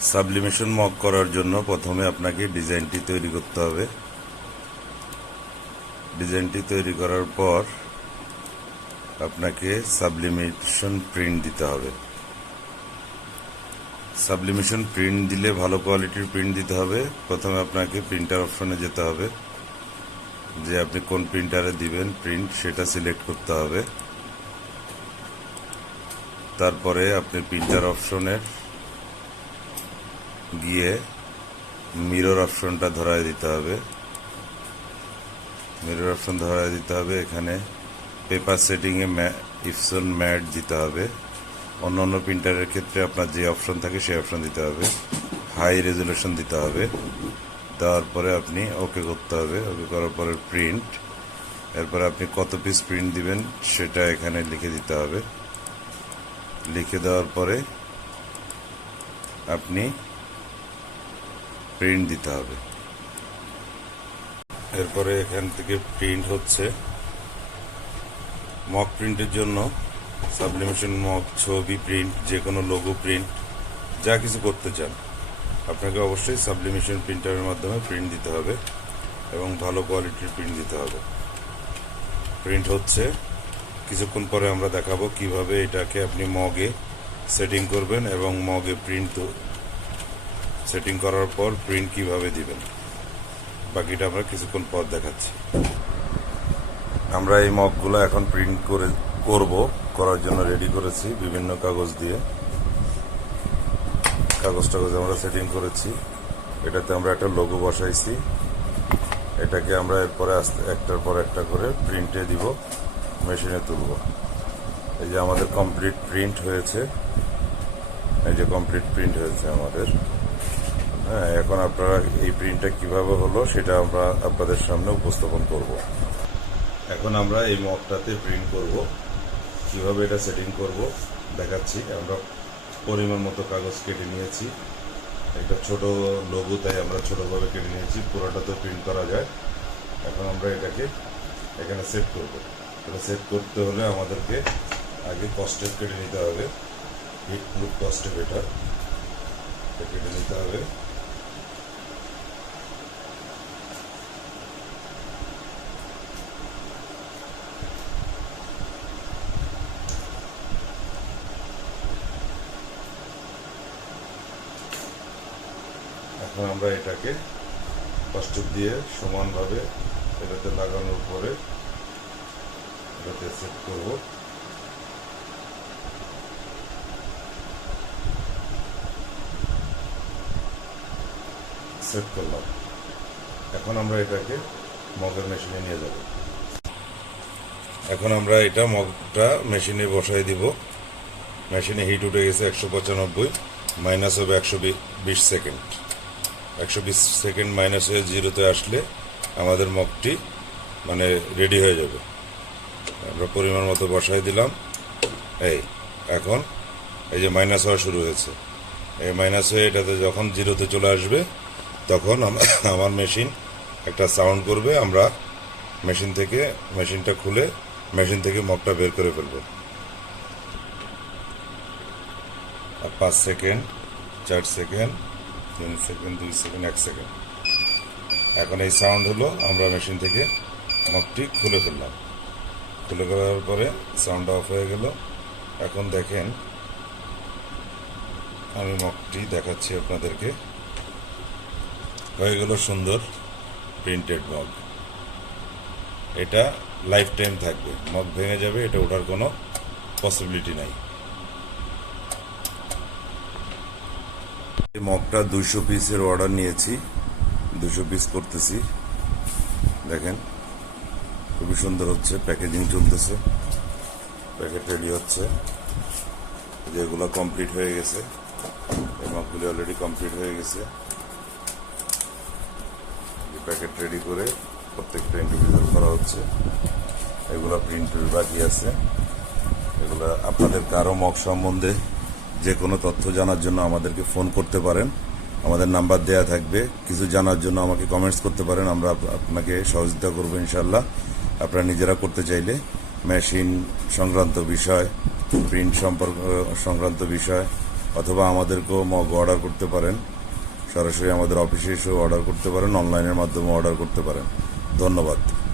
Sublimation mock করার জন্য প্রথমে আপনাকে ডিজাইনটি তৈরি করতে হবে। ডিজাইনটি তৈরি করার পর আপনাকে সাবলিমেশন প্রিন্ট দিতে হবে। সাবলিমেশন প্রিন্ট দিলে ভালো কোয়ালিটির প্রিন্ট দিতে হবে। প্রথমে আপনাকে প্রিন্টার অপশনে যেতে হবে, যে আপনি কোন প্রিন্টারে দিবেন প্রিন্ট সেটা সিলেক্ট করতে হবে। তারপরে আপনি প্রিন্টার অপশনের গিয়ে মিরর অপশনটা ধরায় দিতে হবে। মিরর অপশন ধরায় দিতে হবে। এখানে পেপার সেটিংয়ে ইপসন ম্যাট দিতে হবে। অন্য অন্য প্রিন্টারের ক্ষেত্রে আপনার যে অপশন থাকে সেই অপশন দিতে হবে। হাই রেজুলেশন দিতে হবে। দেওয়ার পরে আপনি ওকে করতে হবে। ওকে করার পরে প্রিন্ট, এরপরে আপনি কত পিস প্রিন্ট দিবেন সেটা এখানে লিখে দিতে হবে। লিখে দেওয়ার পরে আপনি প্রিন্ট দিতে হবে। এরপরে এখান থেকে প্রিন্ট হচ্ছে। মক প্রিন্টের জন্য সাবলিমেশন মক, ছবি প্রিন্ট, যে কোনো লোগো প্রিন্ট, যা কিছু করতে চান আপনাকে অবশ্যই সাবলিমেশন প্রিন্টারের মাধ্যমে প্রিন্ট দিতে হবে এবং ভালো কোয়ালিটির প্রিন্ট দিতে হবে। প্রিন্ট হচ্ছে, কিছুক্ষণ পরে আমরা দেখাবো কিভাবে এটাকে আপনি মগে সেটিং করবেন এবং মগে প্রিন্ট সেটিং করার পর প্রিন্ট কিভাবে দিবেন, বাকিটা আমরা কিছুক্ষণ পর দেখাচ্ছি। আমরা এই মগগুলো এখন প্রিন্ট করার জন্য রেডি করেছি বিভিন্ন কাগজ দিয়ে। কাগজ আমরা সেটিং করেছি। এটাতে আমরা একটা লোগো বসাইছি। এটাকে আমরা এরপরে একটার পর একটা করে প্রিন্টে দিব, মেশিনে তুলব। এই যে আমাদের কমপ্লিট প্রিন্ট হয়েছে। এই যে কমপ্লিট প্রিন্ট হয়েছে আমাদের। হ্যাঁ, এখন আপনারা এই প্রিন্টটা কিভাবে হলো সেটা আমরা আপনাদের সামনে উপস্থাপন করব। এখন আমরা এই মগটাতে প্রিন্ট করব। কিভাবে এটা সেটিং করব দেখাচ্ছি। আমরা পরিমাণ মতো কাগজ কেটে নিয়েছি। একটা ছোট লোগো, তাই আমরা ছোটভাবে কেটে নিয়েছি। পুরোটাতে প্রিন্ট করা যায়। এখন আমরা এটাকে এখানে সেট করব। এটা সেট করতে হলে আমাদেরকে আগে কস্টেপ কেটে নিতে হবে। হিট প্রুফ কস্টেপ এটা কেটে নিতে হবে। এখন আমরা এটাকে কস্টেপ দিয়ে সমানভাবে এটাতে লাগানোর পরে এটাতে সেট করব। সেট করলাম। এখন আমরা এটাকে মগের মেশিনে নিয়ে যাব। এখন আমরা এটা মগটা মেশিনে বসাই দিব। মেশিনে হিট উঠে গেছে 195, মাইনাস হবে 120 সেকেন্ড। 120 সেকেন্ড মাইনাস হয়ে জিরোতে আসলে আমাদের মগটি মানে রেডি হয়ে যাবে। আমরা পরিমাণ মতো বসাই দিলাম। এখন এই যে মাইনাস হওয়া শুরু হয়েছে। এই মাইনাস হয়ে এটাতে যখন জিরোতে চলে আসবে তখন আমার মেশিন একটা সাউন্ড করবে। আমরা মেশিনটা খুলে মেশিন থেকে মগটা বের করে ফেলব। 5 second, 4 second, 3 second, 2 second, 1 second. এখন এই সাউন্ড হলো, আমরা মেশিন থেকে মগটি খুলে ফেললাম। খুলে ফেলার পরে সাউন্ড অফ হয়ে গেল। এখন দেখেন, আমি মগটি দেখাচ্ছি আপনাদেরকে। হয়ে গেল সুন্দর প্রিন্টেড মগ। এটা লাইফ টাইম থাকবে। মগ ভেঙে যাবে, এটা ওঠার কোনো পসিবিলিটি নাই। এই মগটা 200 পিসের অর্ডার নিয়েছি। 200 পিস করতেছি। দেখেন খুবই সুন্দর হচ্ছে। প্যাকেজিং চলতেছে, প্যাকেট রেডি হচ্ছে। যেগুলো কমপ্লিট হয়ে গেছে, এই মগগুলি অলরেডি কমপ্লিট হয়ে গেছে। প্যাকেট রেডি করে প্রত্যেকটা ইন্ডিভিজুয়াল করা হচ্ছে। এগুলো প্রিন্ট বাকি আছে। এগুলো আপনাদের কারো মগ সম্বন্ধে যে কোনো তথ্য জানার জন্য আমাদেরকে ফোন করতে পারেন। আমাদের নাম্বার দেয়া থাকবে। কিছু জানার জন্য আমাকে কমেন্টস করতে পারেন। আমরা আপনাকে সহযোগিতা করবো ইনশাল্লাহ। আপনারা নিজেরা করতে চাইলে মেশিন সংক্রান্ত বিষয়, প্রিন্ট সংক্রান্ত বিষয়, অথবা আমাদেরকেও মগ অর্ডার করতে পারেন, সরাসরি আমাদের অফিসে এসেও অর্ডার করতে পারেন, অনলাইনের মাধ্যমে অর্ডার করতে পারেন। ধন্যবাদ।